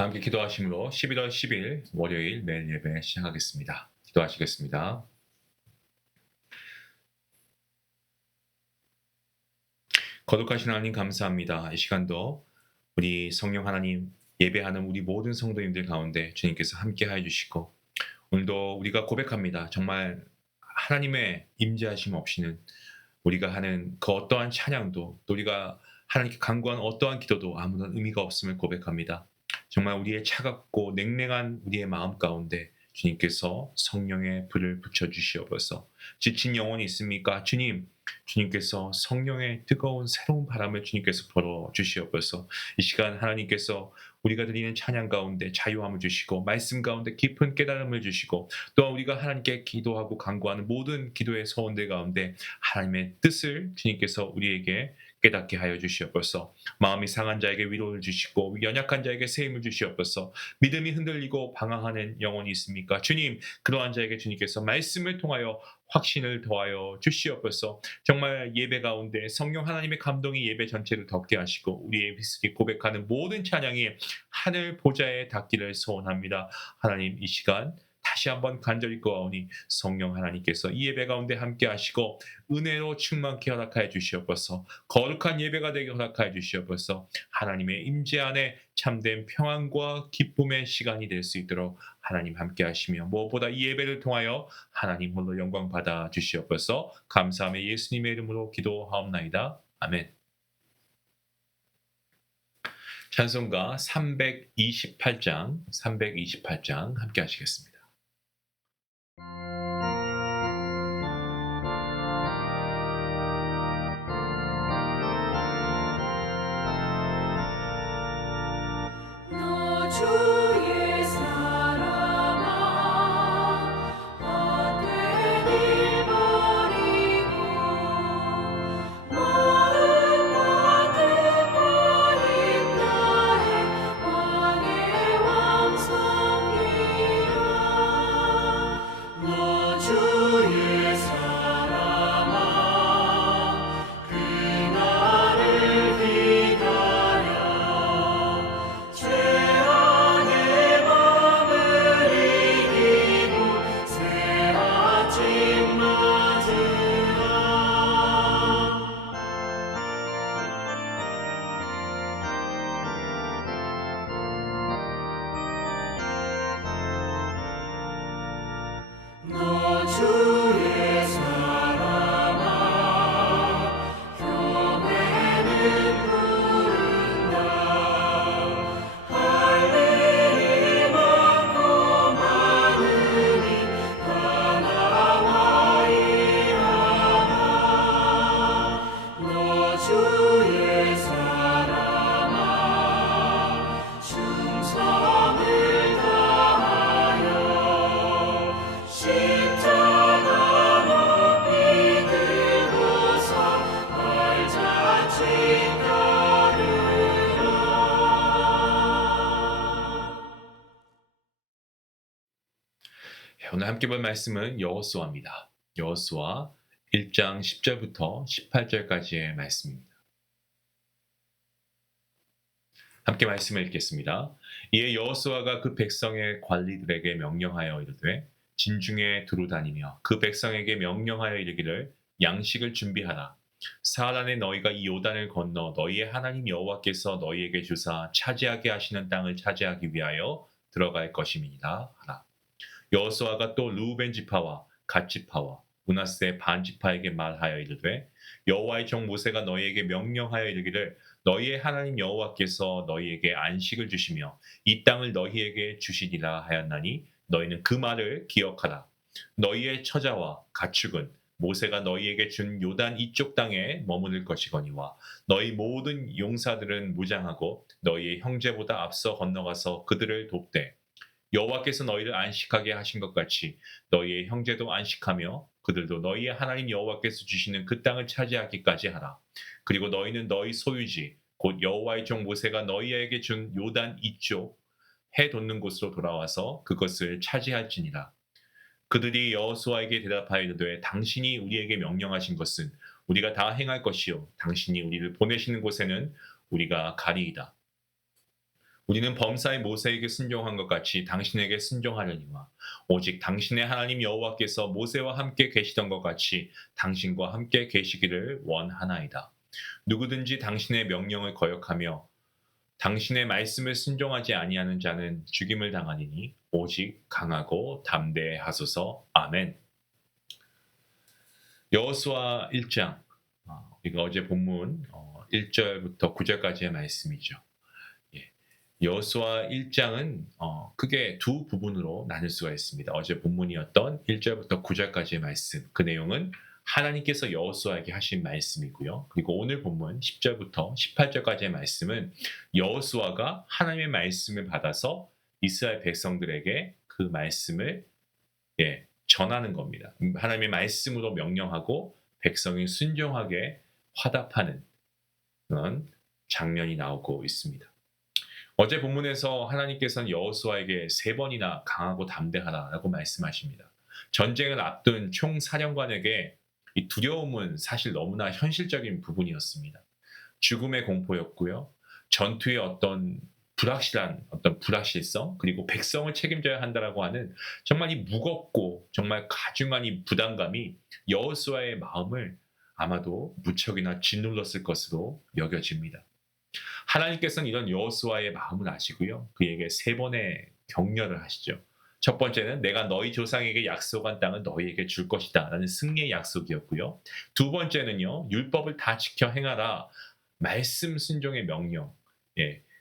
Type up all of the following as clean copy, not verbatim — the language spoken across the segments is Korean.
다 함께 기도하심으로 11월 10일 월요일 매일 예배 시작하겠습니다. 기도하시겠습니다. 거룩하신 하나님 감사합니다. 이 시간도 우리 성령 하나님 예배하는 우리 모든 성도님들 가운데 주님께서 함께하여 주시고 오늘도 우리가 고백합니다. 정말 하나님의 임재하심 없이는 우리가 하는 그 어떠한 찬양도 또 우리가 하나님께 간구한 어떠한 기도도 아무런 의미가 없음을 고백합니다. 정말 우리의 차갑고 냉랭한 우리의 마음 가운데 주님께서 성령의 불을 붙여주시옵소서. 지친 영혼이 있습니까? 주님께서 성령의 뜨거운 새로운 바람을 주님께서 불어주시옵소서. 이 시간 하나님께서 우리가 드리는 찬양 가운데 자유함을 주시고 말씀 가운데 깊은 깨달음을 주시고 또 우리가 하나님께 기도하고 간구하는 모든 기도의 소원들 가운데 하나님의 뜻을 주님께서 우리에게 깨닫게 하여 주시옵소서. 마음이 상한 자에게 위로를 주시고 연약한 자에게 새 힘을 주시옵소서. 믿음이 흔들리고 방황하는 영혼이 있습니까? 주님, 그러한 자에게 주님께서 말씀을 통하여 확신을 더하여 주시옵소서. 정말 예배 가운데 성령 하나님의 감동이 예배 전체를 덮게 하시고 우리의 휘슬이 고백하는 모든 찬양이 하늘 보좌에 닿기를 소원합니다. 하나님, 이 시간 다시 한번 간절히 구하오니 성령 하나님께서 이 예배 가운데 함께 하시고 은혜로 충만케 허락하여 주시옵소서. 거룩한 예배가 되게 허락하여 주시옵소서. 하나님의 임재 안에 참된 평안과 기쁨의 시간이 될 수 있도록 하나님 함께 하시며 무엇보다 이 예배를 통하여 하나님 홀로 영광 받아 주시옵소서. 감사함에 예수님의 이름으로 기도하옵나이다. 아멘. 찬송가 328장 함께 하시겠습니다. 주의 사랑아 헛된 일 버리고 마음 받들고 있나의 왕의 왕 섬기라. 너 주의 사랑아 그날을 기다려 죄악의 밤을 이기고 새 아침 맞으라. 너 주의 사랑아 교회는 부른다. 할 일이 많고 많으니 다 나와 일하라. 너 주의 사랑아 충성을 다하여 십자가 높이 들고서 발자취 따르라. 오늘 함께 볼 말씀은 여호수아입니다. 여호수아 1장 10절부터 18절까지의 말씀입니다. 함께 말씀을 읽겠습니다. 이에 여호수아가 그 백성의 관리들에게 명령하여 이르되 진중에 두루 다니며 그 백성에게 명령하여 이르기를 양식을 준비하라. 사흘 안에 너희가 이 요단을 건너 너희의 하나님 여호와께서 너희에게 주사 차지하게 하시는 땅을 차지하기 위하여 들어갈 것임이니라 하라. 여호수아가 또 르우벤 지파와 갓 지파와 므낫세 반 지파에게 말하여 이르되 여호와의 종 모세가 너희에게 명령하여 이르기를 너희의 하나님 여호와께서 너희에게 안식을 주시며 이 땅을 너희에게 주시리라 하였나니 너희는 그 말을 기억하라. 너희의 처자와 가축은 모세가 너희에게 준 요단 이쪽 땅에 머무를 것이거니와 너희 모든 용사들은 무장하고 너희의 형제보다 앞서 건너가서 그들을 돕되 여호와께서 너희를 안식하게 하신 것 같이 너희의 형제도 안식하며 그들도 너희의 하나님 여호와께서 주시는 그 땅을 차지하기까지 하라. 그리고 너희는 너희 소유지 곧 여호와의 종 모세가 너희에게 준 요단 이쪽 해 돋는 곳으로 돌아와서 그것을 차지할지니라. 그들이 여호수아에게 대답하여 이르되 당신이 우리에게 명령하신 것은 우리가 다 행할 것이요 당신이 우리를 보내시는 곳에는 우리가 가리이다. 우리는 범사의 모세에게 순종한 것 같이 당신에게 순종하려니와 오직 당신의 하나님 여호와께서 모세와 함께 계시던 것 같이 당신과 함께 계시기를 원하나이다. 누구든지 당신의 명령을 거역하며 당신의 말씀을 순종하지 아니하는 자는 죽임을 당하니니 오직 강하고 담대하소서. 아멘. 여호수아 1장, 우리가 어제 본문 1절부터 9절까지의 말씀이죠. 예. 여호수아 1장은 크게 두 부분으로 나눌 수가 있습니다. 어제 본문이었던 1절부터 9절까지의 말씀, 그 내용은 하나님께서 여호수아에게 하신 말씀이고요. 그리고 오늘 본문 10절부터 18절까지의 말씀은 여호수아가 하나님의 말씀을 받아서 이스라엘 백성들에게 그 말씀을 전하는 겁니다. 하나님의 말씀으로 명령하고 백성이 순종하게 화답하는 그런 장면이 나오고 있습니다. 어제 본문에서 하나님께서는 여호수아에게 3번이나 강하고 담대하라라고 말씀하십니다. 전쟁을 앞둔 총사령관에게 이 두려움은 사실 너무나 현실적인 부분이었습니다. 죽음의 공포였고요. 전투의 어떤 불확실성, 그리고 백성을 책임져야 한다라고 하는 정말 이 무겁고 정말 가중한 이 부담감이 여호수아의 마음을 아마도 무척이나 짓눌렀을 것으로 여겨집니다. 하나님께서는 이런 여호수아의 마음을 아시고요. 그에게 3번의 격려를 하시죠. 첫 번째는 내가 너희 조상에게 약속한 땅을 너희에게 줄 것이다 라는 승리의 약속이었고요. 두 번째는요. 율법을 다 지켜 행하라. 말씀 순종의 명령.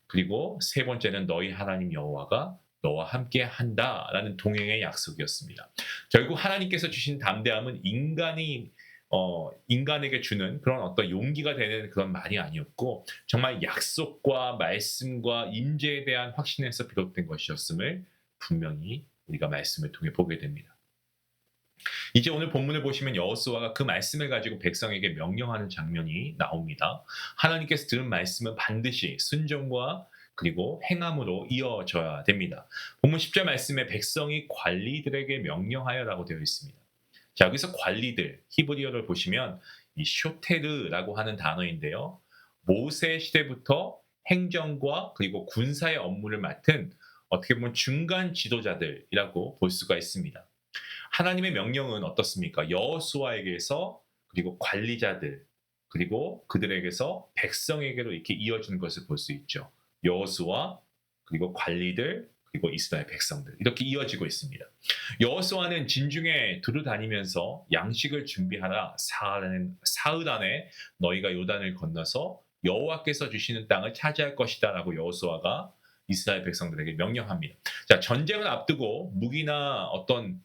그리고 세 번째는 너희 하나님 여호와가 너와 함께 한다라는 동행의 약속이었습니다. 결국 하나님께서 주신 담대함은 인간에게 주는 그런 어떤 용기가 되는 그런 말이 아니었고 정말 약속과 말씀과 임재에 대한 확신에서 비롯된 것이었음을 분명히 우리가 말씀을 통해 보게 됩니다. 이제 오늘 본문을 보시면 여호수아가 그 말씀을 가지고 백성에게 명령하는 장면이 나옵니다. 하나님께서 들은 말씀은 반드시 순종과 그리고 행함으로 이어져야 됩니다. 본문 10절 말씀에 백성이 관리들에게 명령하여라고 되어 있습니다. 자, 여기서 관리들, 히브리어를 보시면 이 쇼테르라고 하는 단어인데요. 모세 시대부터 행정과 그리고 군사의 업무를 맡은 어떻게 보면 중간 지도자들이라고 볼 수가 있습니다. 하나님의 명령은 어떻습니까? 여호수아에게서 그리고 관리자들 그리고 그들에게서 백성에게로 이렇게 이어지는 것을 볼 수 있죠. 여호수아 그리고 관리들 그리고 이스라엘 백성들 이렇게 이어지고 있습니다. 여호수아는 진중에 두루 다니면서 양식을 준비하라. 사흘 안에 너희가 요단을 건너서 여호와께서 주시는 땅을 차지할 것이다라고 여호수아가 이스라엘 백성들에게 명령합니다. 자, 전쟁을 앞두고 무기나 어떤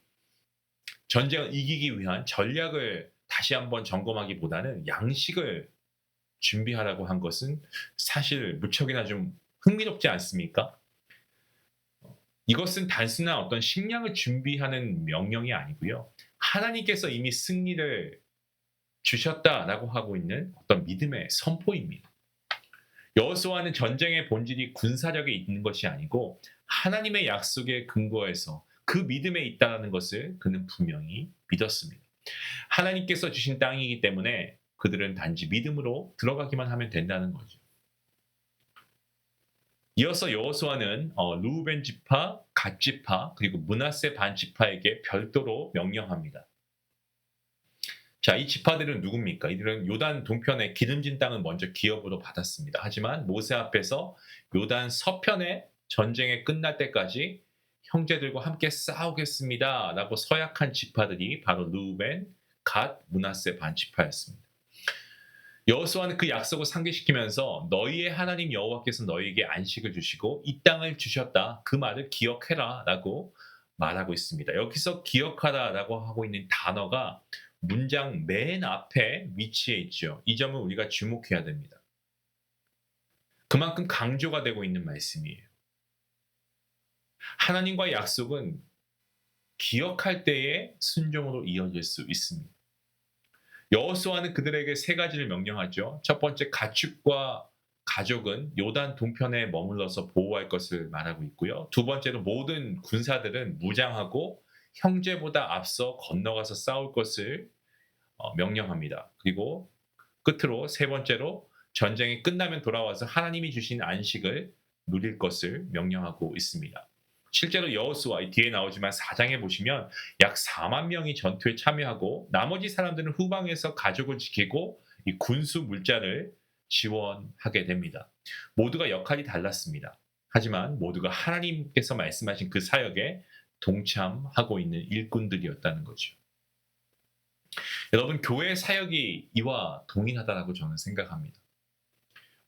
전쟁을 이기기 위한 전략을 다시 한번 점검하기보다는 양식을 준비하라고 한 것은 사실 무척이나 좀 흥미롭지 않습니까? 이것은 단순한 어떤 식량을 준비하는 명령이 아니고요. 하나님께서 이미 승리를 주셨다라고 하고 있는 어떤 믿음의 선포입니다. 여호수아는 전쟁의 본질이 군사력에 있는 것이 아니고 하나님의 약속에 근거해서 그 믿음에 있다는 것을 그는 분명히 믿었습니다. 하나님께서 주신 땅이기 때문에 그들은 단지 믿음으로 들어가기만 하면 된다는 거죠. 이어서 여호수아는 르우벤 지파, 갓 지파, 그리고 므낫세 반 지파에게 별도로 명령합니다. 자, 이 지파들은 누굽니까? 이들은 요단 동편의 기름진 땅을 먼저 기업으로 받았습니다. 하지만 모세 앞에서 요단 서편의 전쟁이 끝날 때까지 형제들과 함께 싸우겠습니다 라고 서약한 지파들이 바로 르우벤, 갓, 므낫세 반 지파였습니다. 여호수아는 그 약속을 상기시키면서 너희의 하나님 여호와께서 너희에게 안식을 주시고 이 땅을 주셨다. 그 말을 기억해라 라고 말하고 있습니다. 여기서 기억하라 라고 하고 있는 단어가 문장 맨 앞에 위치해 있죠. 이 점을 우리가 주목해야 됩니다. 그만큼 강조가 되고 있는 말씀이에요. 하나님과의 약속은 기억할 때의 순종으로 이어질 수 있습니다. 여호수아는 그들에게 3가지를 명령하죠. 첫 번째, 가축과 가족은 요단 동편에 머물러서 보호할 것을 말하고 있고요. 두 번째로 모든 군사들은 무장하고 형제보다 앞서 건너가서 싸울 것을 명령합니다. 그리고 끝으로 3번째로 전쟁이 끝나면 돌아와서 하나님이 주신 안식을 누릴 것을 명령하고 있습니다. 실제로 여호수아 뒤에 나오지만 4장에 보시면 약 4만 명이 전투에 참여하고 나머지 사람들은 후방에서 가족을 지키고 이 군수 물자를 지원하게 됩니다. 모두가 역할이 달랐습니다. 하지만 모두가 하나님께서 말씀하신 그 사역에 동참하고 있는 일꾼들이었다는 거죠. 여러분, 교회 사역이 이와 동일하다고 저는 생각합니다.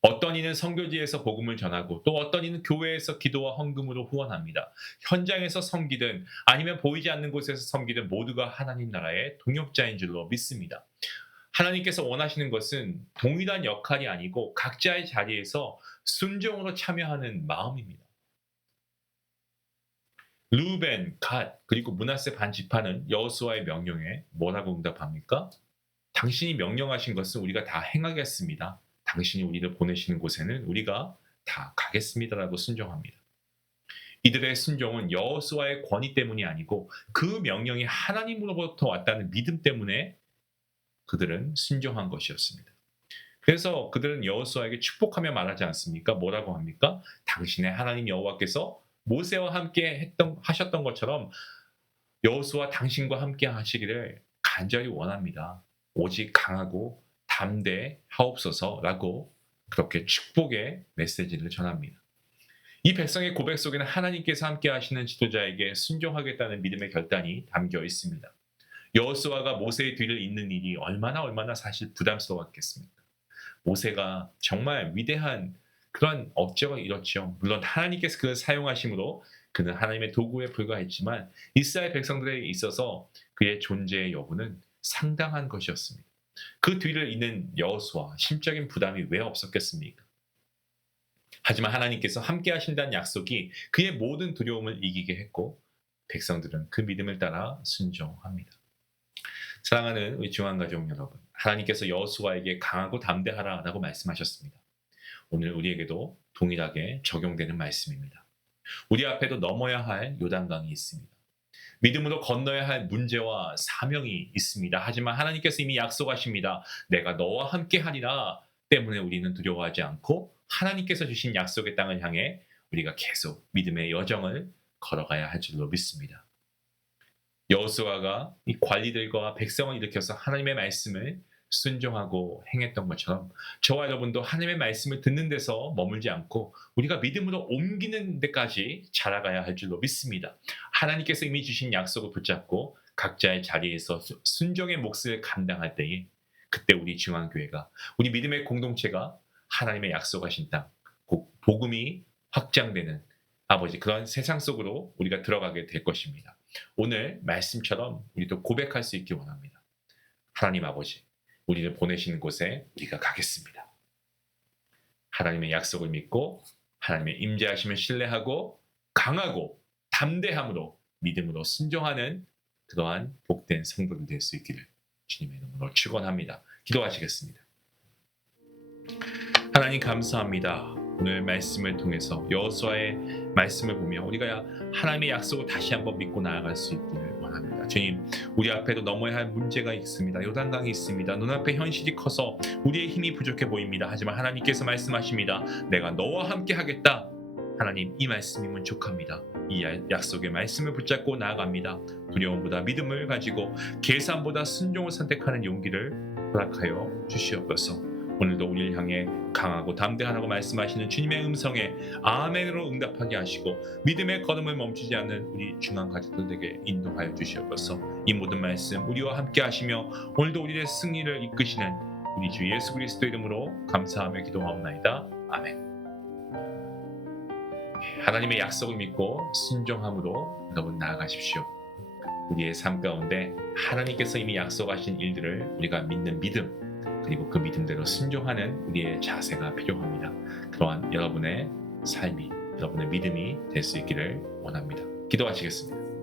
어떤 이는 선교지에서 복음을 전하고 또 어떤 이는 교회에서 기도와 헌금으로 후원합니다. 현장에서 섬기든 아니면 보이지 않는 곳에서 섬기든 모두가 하나님 나라의 동역자인 줄로 믿습니다. 하나님께서 원하시는 것은 동일한 역할이 아니고 각자의 자리에서 순종으로 참여하는 마음입니다. 르우벤, 갓, 그리고 므낫세 반 지파는 여호수아의 명령에 뭐라고 응답합니까? 당신이 명령하신 것은 우리가 다 행하겠습니다. 당신이 우리를 보내시는 곳에는 우리가 다 가겠습니다라고 순종합니다. 이들의 순종은 여호수아의 권위 때문이 아니고 그 명령이 하나님으로부터 왔다는 믿음 때문에 그들은 순종한 것이었습니다. 그래서 그들은 여호수아에게 축복하며 말하지 않습니까? 뭐라고 합니까? 당신의 하나님 여호와께서 모세와 함께 하셨던 것처럼 여호수아 당신과 함께 하시기를 간절히 원합니다. 오직 강하고 담대하옵소서라고 그렇게 축복의 메시지를 전합니다. 이 백성의 고백 속에는 하나님께서 함께 하시는 지도자에게 순종하겠다는 믿음의 결단이 담겨 있습니다. 여호수아가 모세의 뒤를 잇는 일이 얼마나 사실 부담스러웠겠습니까? 모세가 정말 위대한 그런 업적을 이뤘죠. 물론 하나님께서 그를 사용하심으로 그는 하나님의 도구에 불과했지만 이스라엘 백성들에 있어서 그의 존재의 여부는 상당한 것이었습니다. 그 뒤를 잇는 여호수아, 심적인 부담이 왜 없었겠습니까? 하지만 하나님께서 함께 하신다는 약속이 그의 모든 두려움을 이기게 했고 백성들은 그 믿음을 따라 순종합니다. 사랑하는 우리 중앙가족 여러분, 하나님께서 여호수아에게 강하고 담대하라라고 말씀하셨습니다. 오늘 우리에게도 동일하게 적용되는 말씀입니다. 우리 앞에도 넘어야 할 요단강이 있습니다. 믿음으로 건너야 할 문제와 사명이 있습니다. 하지만 하나님께서 이미 약속하십니다. 내가 너와 함께 하리라 때문에 우리는 두려워하지 않고 하나님께서 주신 약속의 땅을 향해 우리가 계속 믿음의 여정을 걸어가야 할 줄로 믿습니다. 여호수아가 이 관리들과 백성을 일으켜서 하나님의 말씀을 순종하고 행했던 것처럼 저와 여러분도 하나님의 말씀을 듣는 데서 머물지 않고 우리가 믿음으로 옮기는 데까지 자라가야 할 줄로 믿습니다. 하나님께서 이미 주신 약속을 붙잡고 각자의 자리에서 순종의 몫을 감당할 때에 그때 우리 중앙교회가 우리 믿음의 공동체가 하나님의 약속하신 땅, 복음이 확장되는 아버지 그런 세상 속으로 우리가 들어가게 될 것입니다. 오늘 말씀처럼 우리도 고백할 수 있기 원합니다. 하나님 아버지, 우리를 보내시는 곳에 우리가 가겠습니다. 하나님의 약속을 믿고 하나님의 임재하심을 신뢰하고 강하고 담대함으로 믿음으로 순종하는 그러한 복된 성도들 될 수 있기를 주님의 이름으로 축원합니다. 기도하시겠습니다. 하나님 감사합니다. 오늘 말씀을 통해서 여호수아의 말씀을 보며 우리가 하나님의 약속을 다시 한번 믿고 나아갈 수 있기를 원합니다. 주님, 우리 앞에도 넘어야 할 문제가 있습니다. 요단강이 있습니다. 눈앞에 현실이 커서 우리의 힘이 부족해 보입니다. 하지만 하나님께서 말씀하십니다. 내가 너와 함께 하겠다. 하나님, 이 말씀이 문족합니다. 이 약속의 말씀을 붙잡고 나아갑니다. 두려움보다 믿음을 가지고 계산보다 순종을 선택하는 용기를 허락하여 주시옵소서. 오늘도 우리를 향해 강하고 담대하라고 말씀하시는 주님의 음성에 아멘으로 응답하게 하시고 믿음의 걸음을 멈추지 않는 우리 중앙 가족들에게 인도하여 주시옵소서. 이 모든 말씀 우리와 함께 하시며 오늘도 우리의 승리를 이끄시는 우리 주 예수 그리스도 이름으로 감사하며 기도하옵나이다. 아멘. 하나님의 약속을 믿고 순종함으로 여러분 나아가십시오. 우리의 삶 가운데 하나님께서 이미 약속하신 일들을 우리가 믿는 믿음 그리고 그 믿음대로 순종하는 우리의 자세가 필요합니다. 그러한 여러분의 삶이 여러분의 믿음이 될 수 있기를 원합니다. 기도하시겠습니다.